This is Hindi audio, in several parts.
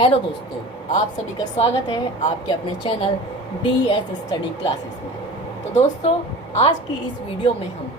हेलो दोस्तों, आप सभी का स्वागत है आपके अपने चैनल DS स्टडी क्लासेस में। तो दोस्तों, आज की इस वीडियो में हम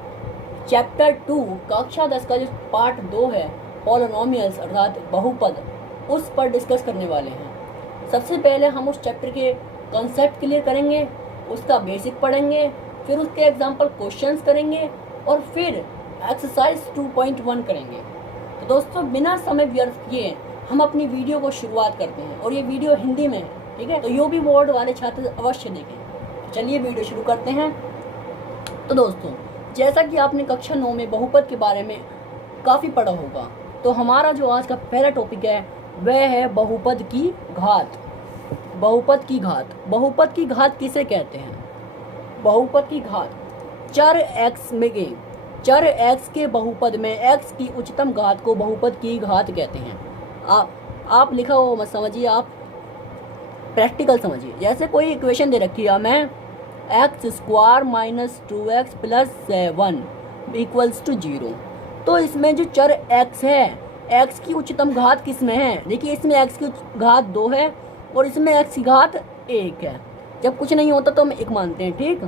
चैप्टर 2 कक्षा 10 का जो पार्ट 2 है पॉलिनोमियल्स अर्थात बहुपद, उस पर डिस्कस करने वाले हैं। सबसे पहले हम उस चैप्टर के कॉन्सेप्ट क्लियर करेंगे, उसका बेसिक पढ़ेंगे, फिर उसके एग्जाम्पल क्वेश्चंस करेंगे और फिर एक्सरसाइज 2.1 करेंगे। तो दोस्तों, बिना समय व्यर्थ किए हम अपनी वीडियो को शुरुआत करते हैं और ये वीडियो हिंदी में है, ठीक है। तो यूपी बोर्ड वाले छात्र अवश्य देखें। तो चलिए वीडियो शुरू करते हैं। तो दोस्तों, जैसा कि आपने कक्षा 9 में बहुपद के बारे में काफ़ी पढ़ा होगा, तो हमारा जो आज का पहला टॉपिक है वह है बहुपद की घात। बहुपद की घात, बहुपद की घात किसे कहते हैं? बहुपद की घात चर x के बहुपद में x की उच्चतम घात को बहुपद की घात कहते हैं। आप लिखा हो मत समझिए, आप प्रैक्टिकल समझिए। जैसे कोई इक्वेशन दे रखी है हमें x² - 2x + 7 = 0, तो इसमें जो चर x है, x की उच्चतम घात किस में है? देखिए, इसमें x की घात 2 है और इसमें x की घात 1 है। जब कुछ नहीं होता तो हम 1 मानते हैं, ठीक।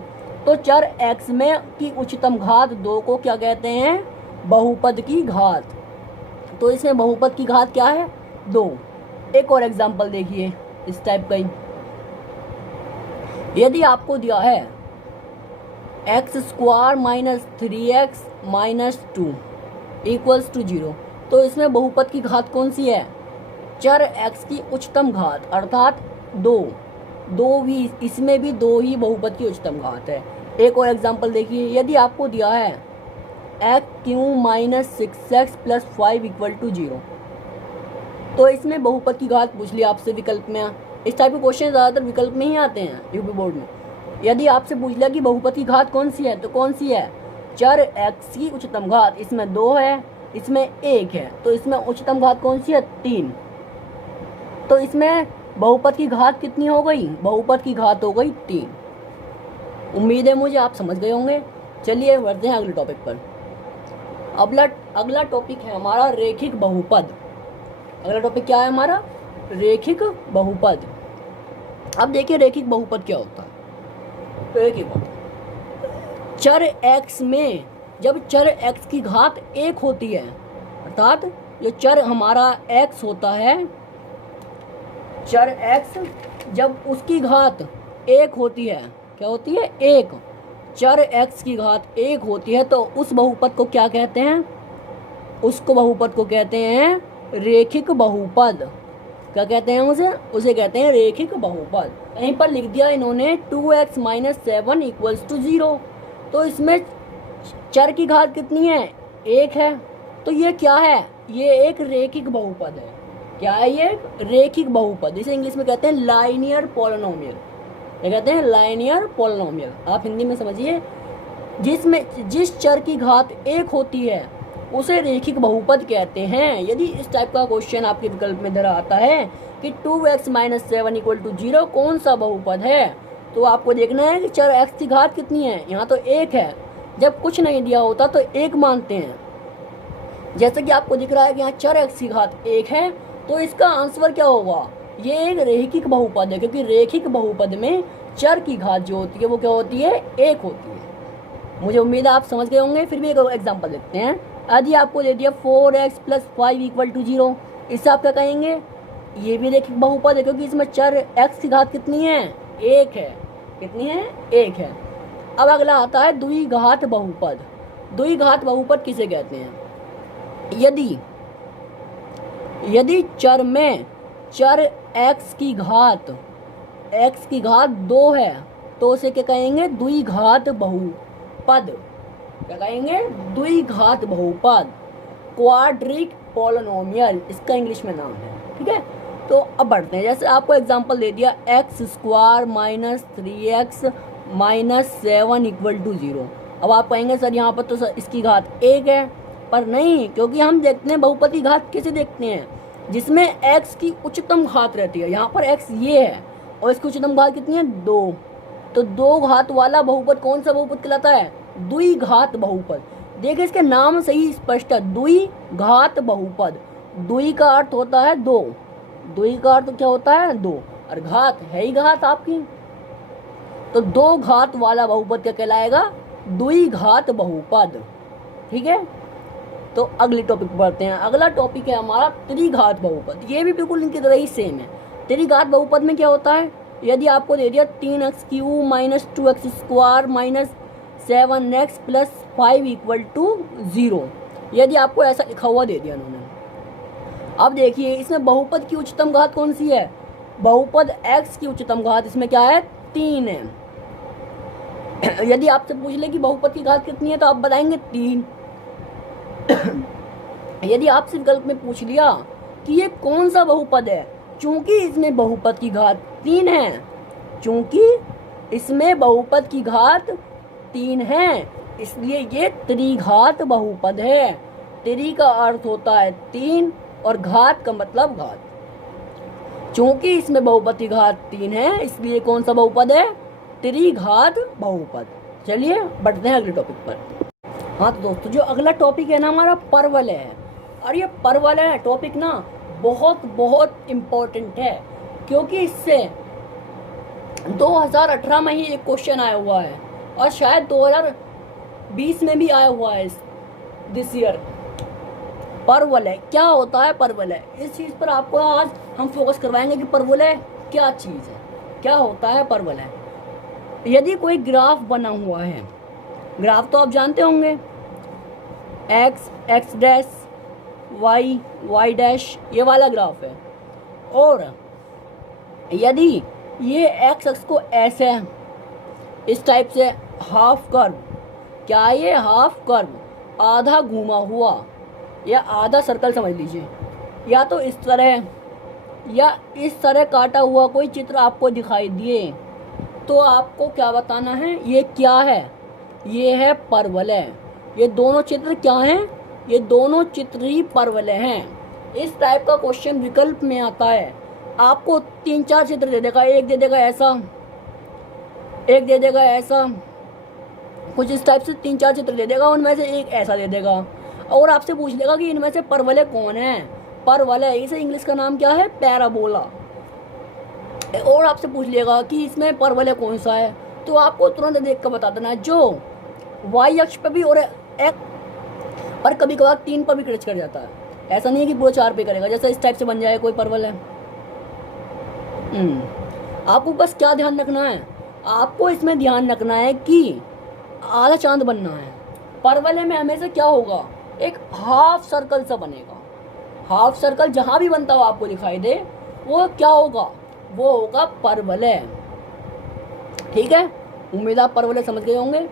तो चर x में की उच्चतम घात 2 को क्या कहते हैं? बहुपद की घात। तो इसमें बहुपद की घात क्या है? 2। एक और एग्जांपल देखिए इस टाइप का ही। यदि आपको दिया है x² - 3x - 2 = 0, तो इसमें बहुपद की घात कौन सी है? चर x की उच्चतम घात अर्थात 2 भी, इसमें भी 2 ही बहुपद की उच्चतम घात है। एक और एग्जांपल देखिए। यदि आपको दिया है x³ - 6x + 5 = 0, तो इसमें बहुपद की घात पूछ लिया आपसे विकल्प में। इस टाइप के क्वेश्चन ज़्यादातर विकल्प में ही आते हैं यूपी बोर्ड में। यदि आपसे पूछ लिया कि बहुपद की घात कौन सी है, तो कौन सी है? चर x की उच्चतम घात, इसमें 2 है, इसमें 1 है, तो इसमें उच्चतम घात कौन सी है? 3। तो इसमें बहुपद की घात कितनी हो गई? बहुपद की घात हो गई 3। उम्मीद है मुझे आप समझ गए होंगे। चलिए बढ़ते हैं अगले टॉपिक पर। अगला टॉपिक है हमारा रेखिक बहुपद। अगला टॉपिक क्या है हमारा? रेखिक बहुपद। अब देखिए रेखिक बहुपद क्या होता है। रेखिक बहुपद चर x में जब चर x की घात 1 होती है, अर्थात जो चर हमारा x होता है, चर x जब उसकी घात 1 होती है, क्या होती है? 1। चर x की घात 1 होती है, तो उस बहुपद को क्या कहते हैं? उसको बहुपद को कहते हैं रेखिक बहुपद। क्या कहते हैं उसे कहते हैं रेखिक बहुपद। कहीं पर लिख दिया इन्होंने 2x - 7 = 0, तो इसमें चर की घात कितनी है? 1 है। तो ये क्या है? ये एक रेखिक बहुपद है। क्या है ये? रेखिक बहुपद। इसे इंग्लिश में कहते हैं लाइनियर पॉलिनोमियल। क्या कहते हैं? Linear polynomial. आप हिंदी में समझिए, जिस चर की घात 1 होती है उसे रेखिक बहुपद कहते हैं। यदि इस टाइप का क्वेश्चन आपके विकल्प में दर आता है कि 2x - 7 = 0 कौन सा बहुपद है, तो आपको देखना है कि चर x की घात कितनी है। यहाँ तो 1 है। जब कुछ नहीं दिया होता तो 1 मानते हैं। जैसे कि आपको दिख रहा है कि यहाँ चर x की घात 1 है, तो इसका आंसर क्या होगा? ये एक रेखिक बहुपद है, क्योंकि रेखिक बहुपद में चर की घात जो होती है वो क्या होती है? 1 होती है। मुझे उम्मीद है आप समझ गए होंगे। फिर भी एक एग्जांपल देखते हैं। यदि आपको दे दिया 4x + 5 = 0, इससे आप क्या कहेंगे? ये भी रेखिक बहुपद है, क्योंकि इसमें चर x की घात कितनी है? 1 है। कितनी है? 1 है। अब अगला आता है द्विघात बहुपद। द्विघात बहुपद किसे कहते हैं? यदि चर में चर x की घात 2 है, तो उसे क्या कहेंगे? द्विघात बहुपद। क्या कहेंगे? द्विघात बहुपद। क्वाड्रिक पॉलिनोमियल इसका इंग्लिश में नाम है, ठीक है। तो अब बढ़ते हैं। जैसे आपको एग्जांपल दे दिया x² - 3x - 7 = 0। अब आप कहेंगे सर यहाँ पर तो इसकी घात 1 है, पर नहीं, क्योंकि हम देखते हैं बहुपद की घात कैसे देखते हैं? जिसमें x की उच्चतम घात रहती है। यहाँ पर x ये है और इसकी उच्चतम घात कितनी है? 2। तो 2 घात वाला बहुपद कौन सा बहुपद कहलाता है? द्विघात बहुपद। देखिए इसके नाम से ही स्पष्ट है, द्विघात बहुपद। द्वि का अर्थ होता है 2, द्विघात तो क्या होता है 2, और घात है ही घात आपकी, तो 2 घात वाला बहुपद क्या कहलाएगा, द्विघात बहुपद। ठीक है, तो अगले टॉपिक पर बढ़ते हैं। अगला टॉपिक है हमारा त्रिघात बहुपद। ये भी बिल्कुल इनकी तरह ही सेम है। त्रिघात बहुपद में क्या होता है, यदि आपको दे दिया 3x³ minus 2x² minus 7x plus 5 equal to 0, यदि आपको ऐसा लिखा हुआ दे दिया उन्होंने। अब देखिए इसमें बहुपद की उच्चतम घात कौन सी है, बहुपद x की उच्चतम घात इसमें क्या है 3 है। यदि आपसे पूछ ले कि बहुपद की घात कितनी है तो आप बताएंगे 3। यदि आपसे विकल्प में पूछ लिया कि ये कौन सा बहुपद है, चूंकि इसमें बहुपद की घात 3 है, चूंकि इसमें बहुपद की घात 3 है, इसलिए ये त्रिघात बहुपद है। त्रि का अर्थ होता है 3 और घात का मतलब घात। चूंकि इसमें बहुपद की घात 3 है, इसलिए कौन सा बहुपद है, त्रिघात बहुपद। चलिए बढ़ते हैं अगले टॉपिक पर। हाँ तो दोस्तों जो अगला टॉपिक है ना हमारा परवलय है, और ये परवलय टॉपिक ना बहुत बहुत इम्पोर्टेंट है, क्योंकि इससे 2018 में ही एक क्वेश्चन आया हुआ है और शायद 2020 में भी आया हुआ है दिस ईयर। परवलय क्या होता है, परवलय इस चीज़ पर आपको आज हम फोकस करवाएंगे कि परवलय क्या चीज़ है, क्या होता है परवलय। यदि कोई ग्राफ बना हुआ है, ग्राफ तो आप जानते होंगे, x x dash y y dash, ये वाला ग्राफ है, और यदि ये एक्स अक्ष को ऐसे इस टाइप से हाफ कर्व, क्या ये हाफ कर्व आधा घूमा हुआ या आधा सर्कल समझ लीजिए, या तो इस तरह या इस तरह काटा हुआ कोई चित्र आपको दिखाई दिए, तो आपको क्या बताना है, ये क्या है, ये है परवलय। ये दोनों चित्र क्या हैं, ये दोनों चित्र ही परवलय हैं। इस टाइप का क्वेश्चन विकल्प में आता है, आपको 3-4 चित्र दे देगा, एक दे देगा ऐसा, एक दे देगा ऐसा, कुछ इस टाइप से 3-4 चित्र दे देगा, उनमें से एक ऐसा दे देगा, और आपसे पूछ लेगा कि इनमें से परवलय कौन है। परवलय इसे इंग्लिश का नाम क्या है, पैराबोला। और आपसे पूछ लेगा कि इसमें परवलय कौन सा है, तो आपको तुरंत देख कर बता देना जो वाई अक्ष पर भी और पर कभी कभार 3 पर भी क्रच कर जाता है। ऐसा नहीं है कि पूरा 4 पे करेगा, जैसा इस टाइप से बन जाए कोई परवलय। आपको बस क्या ध्यान रखना है, आपको इसमें ध्यान रखना है कि आधा चांद बनना है। परवलय में हमेशा क्या होगा, एक हाफ सर्कल सा बनेगा। हाफ सर्कल जहां भी बनता हो आपको दिखाई दे, वो क्या होगा, वो होगा परवलय। ठीक है, उम्मीद आप परवलय समझ गए होंगे।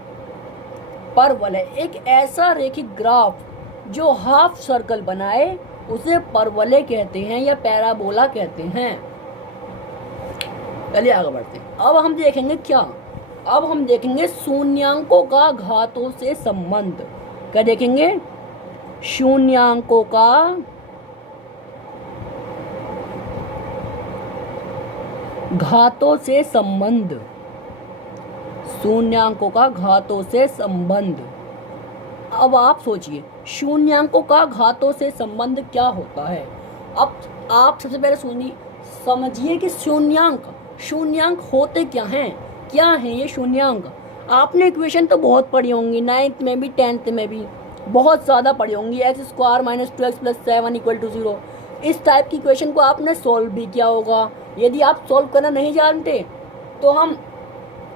परवलय एक ऐसा रेखिक ग्राफ जो हाफ सर्कल बनाए, उसे परवलय कहते हैं या पैराबोला कहते हैं। चलिए आगे बढ़ते हैं। अब हम देखेंगे क्या, अब हम देखेंगे शून्यांकों का घातों से संबंध। क्या देखेंगे, शून्यांकों का घातों से संबंध, शून्यांकों का घातों से संबंध। अब आप सोचिए शून्यांकों का घातों से संबंध क्या होता है। अब आप सबसे पहले समझिए कि शून्यांक होते क्या हैं ये शून्यांक। आपने इक्वेशन तो बहुत पढ़ी होंगी, 9th में भी 10th में भी बहुत ज़्यादा पढ़ी होंगी। x² minus 2x plus 7 equal to 0, इस टाइप की इक्वेशन को आपने सॉल्व भी किया होगा। यदि आप सॉल्व करना नहीं जानते तो हम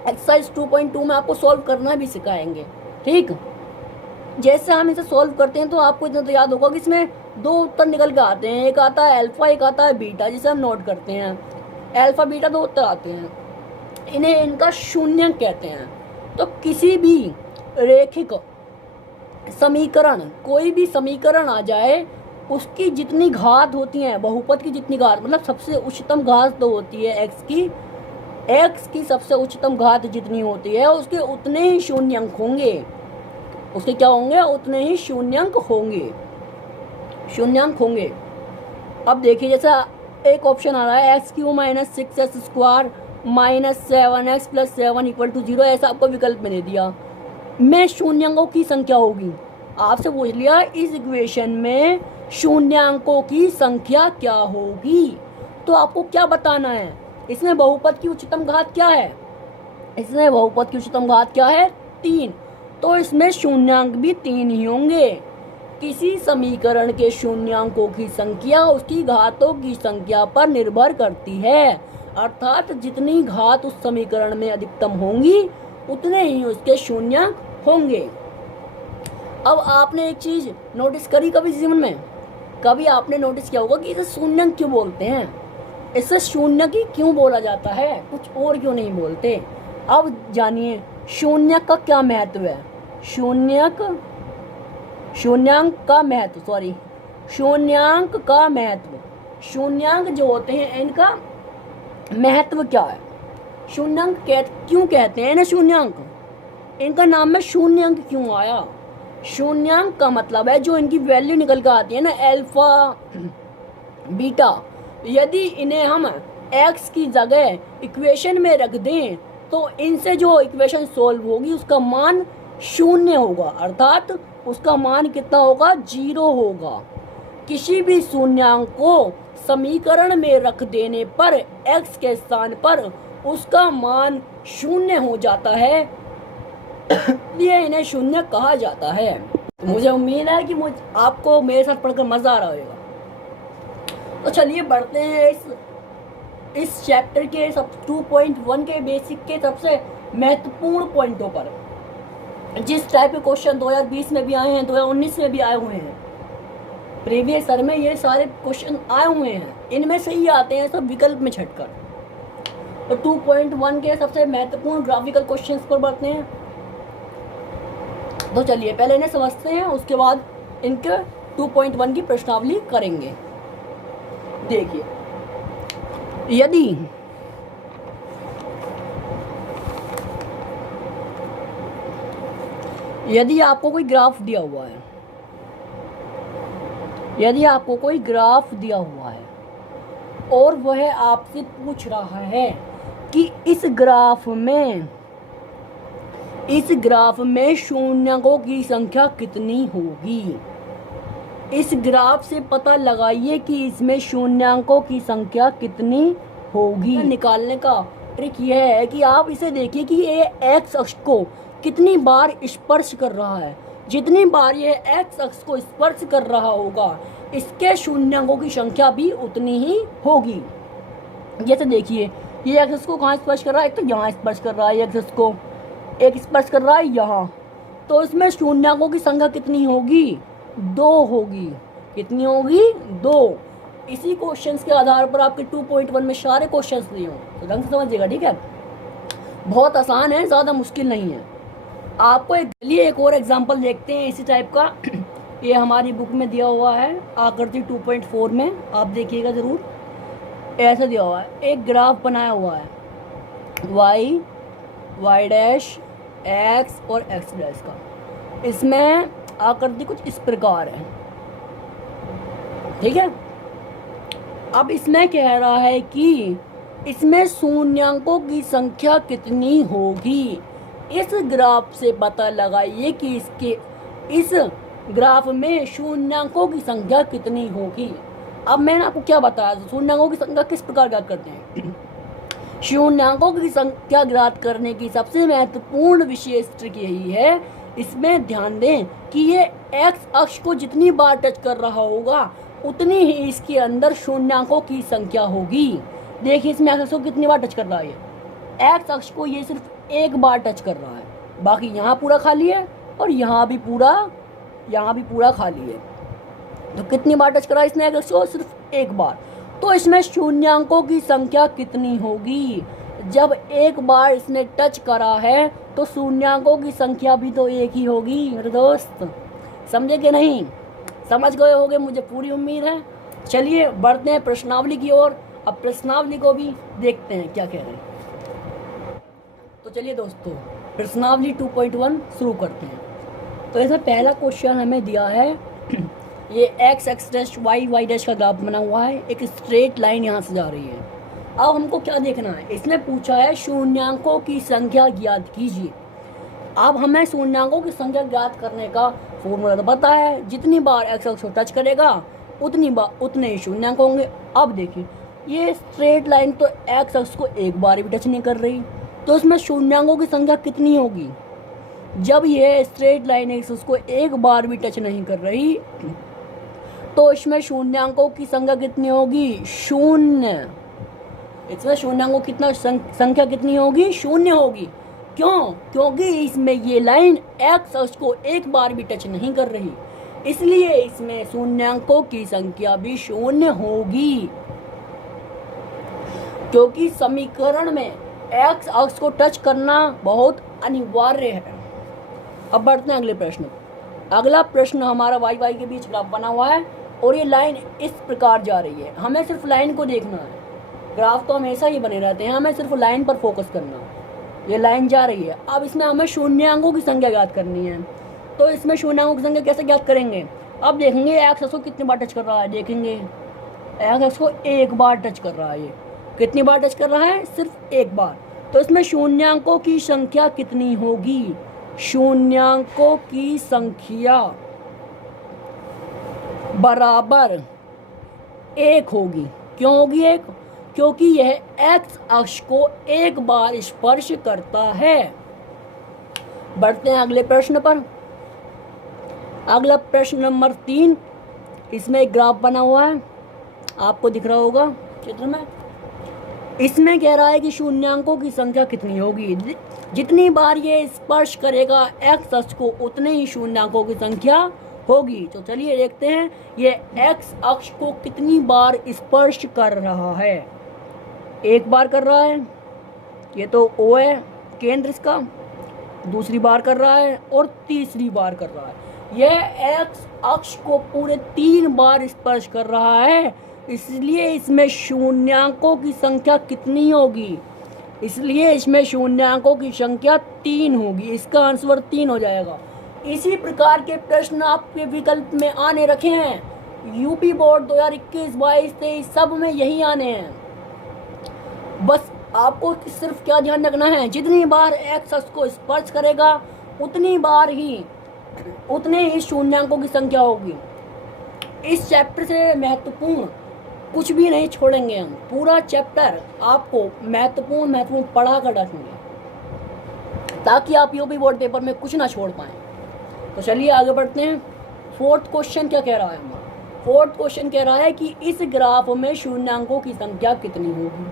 एक्सरसाइज 2.2 में आपको सॉल्व करना भी सिखाएंगे। ठीक, जैसे हम इसे सॉल्व करते हैं तो आपको इतना तो याद होगा कि इसमें 2 उत्तर निकल के आते हैं, एक आता है अल्फा, एक आता है बीटा, जिसे हम नोट करते हैं। अल्फा बीटा 2 उत्तर आते हैं, इन्हें इनका शून्यंक कहते हैं। तो किसी भी रेखिक समीकरण, कोई भी समीकरण आ जाए, उसकी जितनी घात होती हैं, बहुपद की जितनी घात, मतलब सबसे उच्चतम घात तो होती है एक्स की सबसे उच्चतम घात जितनी होती है, उसके उतने ही शून्यंक होंगे, उसके क्या होंगे, उतने ही शून्यंक होंगे। अब देखिए जैसा एक ऑप्शन आ रहा है x³ minus 6x² minus 7x plus 7 equal to 0, ऐसा आपको विकल्प में दे दिया। में शून्यंकों की संख्या होगी, आपसे पूछ लिया इस इक्वेशन में शून्यंकों की संख्या क्या होगी, तो आपको क्या बताना है, इसमें बहुपद की उच्चतम घात क्या है, इसमें बहुपद की उच्चतम घात क्या है 3, तो इसमें शून्यांक भी 3 ही होंगे। किसी समीकरण के शून्यांकों की संख्या उसकी घातों की संख्या पर निर्भर करती है, अर्थात जितनी घात उस समीकरण में अधिकतम होंगी उतने ही उसके शून्यांक होंगे। अब आपने एक चीज नोटिस करी कभी जीवन में, कभी आपने नोटिस किया होगा कि इसे शून्यांक क्यों बोलते हैं, इसे शून्यक ही क्यों बोला जाता है, कुछ और क्यों नहीं बोलते। अब जानिए शून्यक का क्या महत्व है। शून्यांक का महत्व, शून्यांक जो होते हैं इनका महत्व क्या है। शून्यांक क्यों कहते हैं ना शून्यांक, इनका नाम में शून्यांक क्यों आया। शून्यांक का मतलब है जो इनकी वैल्यू निकल कर आती है ना अल्फा बीटा, यदि इन्हें हम x की जगह इक्वेशन में रख दें तो इनसे जो इक्वेशन सोल्व होगी उसका मान 0 होगा, अर्थात उसका मान कितना होगा 0 होगा। किसी भी शून्यांक को समीकरण में रख देने पर x के स्थान पर उसका मान 0 हो जाता है, इसलिए इन्हें शून्य कहा जाता है। तो मुझे उम्मीद है कि आपको मेरे साथ पढ़कर मजा आ रहा होगा। तो चलिए बढ़ते हैं इस चैप्टर के 2.1 के बेसिक के सबसे महत्वपूर्ण पॉइंटों पर। जिस टाइप के क्वेश्चन 2020 में भी आए हैं, 2019 में भी आए हुए हैं, प्रीवियस ईयर में ये सारे क्वेश्चन आए हुए हैं, इनमें से ही आते हैं सब विकल्प में छटकर। तो 2.1 के सबसे महत्वपूर्ण ग्राफिकल क्वेश्चंस पर बढ़ते हैं। तो चलिए पहले इन्हें समझते हैं, उसके बाद इनके 2.1 की प्रश्नावली करेंगे। देखिए यदि आपको कोई ग्राफ दिया हुआ है, और वह आपसे पूछ रहा है कि इस ग्राफ में शून्यकों की संख्या कितनी होगी। इस ग्राफ से पता लगाइए कि इसमें शून्यांकों की संख्या कितनी होगी। निकालने का ट्रिक यह है कि आप इसे देखिए कि ये एक्स अक्ष को कितनी बार स्पर्श कर रहा है। जितनी बार यह एक्स अक्ष को स्पर्श कर रहा होगा इसके शून्यांकों की संख्या भी उतनी ही होगी। जैसे देखिए ये एक्स अक्ष को कहाँ स्पर्श कर रहा है, एक तो यहाँ स्पर्श कर रहा है, एक्स अक्ष को एक स्पर्श कर रहा है यहाँ, तो इसमें शून्यांकों की संख्या कितनी होगी 2 होगी। कितनी होगी 2। इसी क्वेश्चंस के आधार पर आपके 2.1 में सारे क्वेश्चंस दिए हों, तो ढंग से समझिएगा, ठीक है। बहुत आसान है, ज़्यादा मुश्किल नहीं है। आपको एक और एग्जांपल देखते हैं इसी टाइप का। ये हमारी बुक में दिया हुआ है आकृति 2.4 में, आप देखिएगा ज़रूर। ऐसा दिया हुआ है, एक ग्राफ बनाया हुआ है y डैश x और x डैश का। इसमें आकृति कुछ इस प्रकार है, ठीक है। अब इसमें कह रहा है कि इसमें शून्यांकों की संख्या कितनी होगी। इस ग्राफ से पता लगाइए कि इस ग्राफ में शून्यांकों की संख्या कितनी होगी। अब मैंने आपको क्या बताया, शून्यांकों की संख्या किस प्रकार ज्ञात करते हैं। शून्यांकों की संख्या ज्ञात करने की सबसे महत्वपूर्ण विशेष ट्रिक यही है, इसमें ध्यान दें कि ये एक्स अक्ष को जितनी बार टच कर रहा होगा उतनी ही इसके अंदर शून्यांकों की संख्या होगी। देखिए इसमें एक्स अक्ष को कितनी बार टच कर रहा है, एक्स अक्ष को ये सिर्फ एक बार टच कर रहा है, बाकी यहाँ पूरा खाली है और यहाँ भी पूरा खाली है। तो कितनी बार टच कर रहा है इसने एक्स अक्ष को, सिर्फ एक बार। तो इसमें शून्यांकों की संख्या कितनी होगी। जब एक बार इसने टच करा है तो शून्यांकों की संख्या भी तो एक ही होगी मेरे दोस्त, समझे कि नहीं। समझ गए होंगे मुझे पूरी उम्मीद है। चलिए बढ़ते हैं प्रश्नावली की ओर। अब प्रश्नावली को भी देखते हैं क्या कह रहे हैं। तो चलिए दोस्तों प्रश्नावली 2.1 शुरू करते हैं। तो ऐसा पहला क्वेश्चन हमें दिया है, ये x डैश y डैश का ग्राफ बना हुआ है, एक स्ट्रेट लाइन यहाँ से जा रही है। अब हमको क्या देखना है, इसने पूछा है शून्यांकों की संख्या ज्ञात कीजिए। अब हमें शून्यांकों की संख्या ज्ञात करने का फॉर्मूला तो पता है, जितनी बार x अक्ष को टच करेगा उतने ही शून्यांक होंगे। अब देखिए ये स्ट्रेट लाइन तो एक्स अक्ष को एक बार भी टच नहीं कर रही, तो इसमें शून्यांकों की संख्या कितनी होगी? जब ये स्ट्रेट लाइन एक्स अक्ष को एक बार भी टच नहीं कर रही तो इसमें शून्यांकों की संख्या कितनी होगी? शून्य। इसमें शून्यांकों कितना संख्या कितनी होगी? शून्य होगी। क्यों? क्योंकि इसमें ये लाइन एक्स अक्ष को एक बार भी टच नहीं कर रही, इसलिए इसमें शून्यांकों की संख्या भी शून्य होगी। क्योंकि समीकरण में एक्स अक्ष को टच करना बहुत अनिवार्य है। अब बढ़ते हैं अगले प्रश्न। अगला प्रश्न हमारा वाई वाई के बीच ग्राफ बना हुआ है और ये लाइन इस प्रकार जा रही है। हमें सिर्फ लाइन को देखना है, ग्राफ तो हमेशा ही बने रहते हैं, हमें सिर्फ लाइन पर फोकस करना है। ये लाइन जा रही है। अब इसमें हमें शून्यांकों की संख्या ज्ञात करनी है, तो इसमें शून्यांकों की संख्या कैसे ज्ञात करेंगे? अब देखेंगे एक्स अक्ष को कितनी बार टच कर रहा है। देखेंगे एक्स अक्ष को एक बार टच कर रहा है। ये कितनी बार टच कर रहा है? सिर्फ एक बार। तो इसमें शून्यांकों की संख्या कितनी होगी? शून्यांकों की संख्या बराबर एक होगी। क्यों होगी एक? क्योंकि यह एक्स अक्ष को एक बार स्पर्श करता है। बढ़ते हैं अगले प्रश्न पर। अगला प्रश्न नंबर 3। इसमें एक ग्राफ बना हुआ है, आपको दिख रहा होगा चित्र में। इसमें कह रहा है कि शून्यांकों की संख्या कितनी होगी? जितनी बार ये स्पर्श करेगा एक्स अक्ष को, उतने ही शून्यांकों की संख्या होगी। तो चलिए देखते हैं ये एक्स अक्ष को कितनी बार स्पर्श कर रहा है। एक बार कर रहा है, ये तो ओ है केंद्र इसका, दूसरी बार कर रहा है और तीसरी बार कर रहा है। यह एक्स अक्ष को पूरे 3 बार स्पर्श कर रहा है, इसलिए इसमें शून्यांकों की संख्या कितनी होगी? इसलिए इसमें शून्यांकों की संख्या 3 होगी। इसका आंसर 3 हो जाएगा। इसी प्रकार के प्रश्न आपके विकल्प में आने रखे हैं। यूपी बोर्ड 2021, 22, 23 सब में यही आने हैं। बस आपको सिर्फ क्या ध्यान रखना है, जितनी बार एक्स अक्ष को स्पर्श करेगा उतने ही शून्यांकों की संख्या होगी। इस चैप्टर से महत्वपूर्ण कुछ भी नहीं छोड़ेंगे हम। पूरा चैप्टर आपको महत्वपूर्ण पढ़ा कर रखेंगे ताकि आप यूपी बोर्ड पेपर में कुछ ना छोड़ पाएं। तो चलिए आगे बढ़ते हैं। 4th क्वेश्चन क्या कह रहा है हमारा? 4th क्वेश्चन कह रहा है कि इस ग्राफ में शून्यांकों की संख्या कितनी होगी।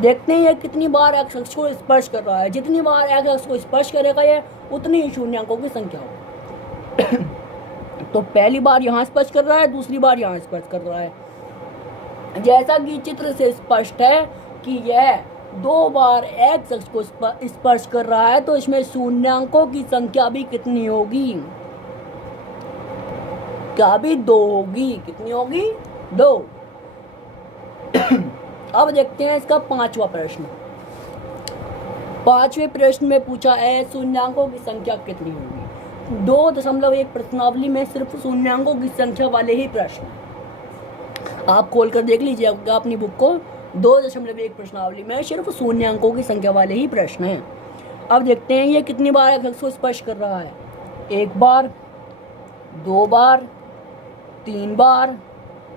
देखते हैं ये कितनी बार एक्स अक्ष को स्पर्श कर रहा है। जितनी बार एक्स अक्ष को स्पर्श करेगा ये, उतनी ही शून्यांकों की संख्या होगी। तो पहली बार यहाँ स्पर्श कर रहा है, दूसरी बार यहाँ स्पर्श कर रहा है। जैसा कि चित्र से स्पष्ट है कि यह 2 बार एक्स अक्ष को स्पर्श कर रहा है, तो इसमें शून्यांकों की संख्या भी कितनी होगी? क्या भी 2 होगी। कितनी होगी? 2। अब देखते हैं इसका 5वां प्रश्न। 5वें प्रश्न में पूछा है शून्यांकों की संख्या कितनी होगी। 2.1 प्रश्नावली में सिर्फ शून्यांकों की संख्या वाले ही प्रश्न। आप खोलकर देख लीजिएगा अपनी बुक को। 2.1 प्रश्नावली में सिर्फ शून्यांकों की संख्या वाले ही प्रश्न हैं। अब देखते हैं ये कितनी बार एक्स को स्पर्श कर रहा है। 1 बार, 2 बार, 3 बार,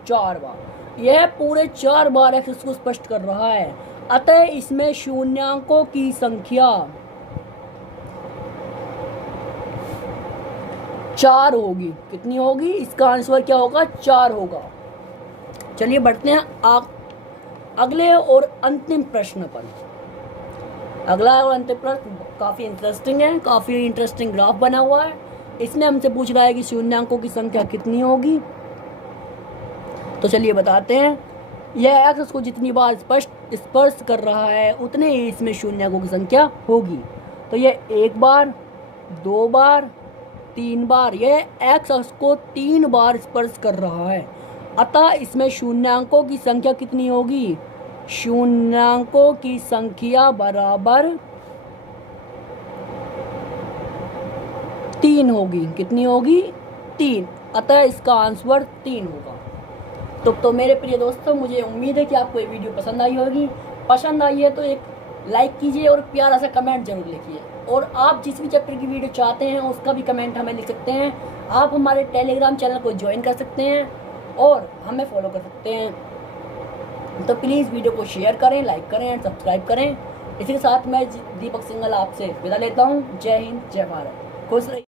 4 बार। यह पूरे 4 बार एक्स को स्पर्श कर रहा है। अतः इसमें शून्यांकों की संख्या 4 होगी। कितनी होगी? इसका आंसर क्या होगा? 4 होगा। चलिए बढ़ते हैं अगले और अंतिम प्रश्न पर। अगला और अंतिम प्रश्न काफ़ी इंटरेस्टिंग है, काफ़ी इंटरेस्टिंग ग्राफ बना हुआ है। इसमें हमसे पूछ रहा है कि शून्यांकों की संख्या कितनी होगी। तो चलिए बताते हैं। यह एक्स को जितनी बार स्पर्श कर रहा है, उतने ही इसमें शून्यांकों की संख्या होगी। तो यह 1 बार, 2 बार, 3 बार, यह एक्स को 3 बार स्पर्श कर रहा है। अतः इसमें शून्यांकों की संख्या कितनी होगी? शून्यांकों की संख्या बराबर 3 होगी। कितनी होगी? 3। अतः इसका आंसर 3 होगा। तो मेरे प्रिय दोस्तों, मुझे उम्मीद है कि आपको ये वीडियो पसंद आई होगी। पसंद आई है तो एक लाइक कीजिए और प्यारा सा कमेंट जरूर लिखिए। और आप जिस भी चैप्टर की वीडियो चाहते हैं उसका भी कमेंट हमें लिख सकते हैं। आप हमारे टेलीग्राम चैनल को ज्वाइन कर सकते हैं और हमें फॉलो कर सकते हैं। तो प्लीज़ वीडियो को शेयर करें, लाइक करें एंड सब्सक्राइब करें। इसी के साथ मैं दीपक सिंघल आपसे विदा लेता हूँ। जय हिंद, जय भारत, खुश रहिए।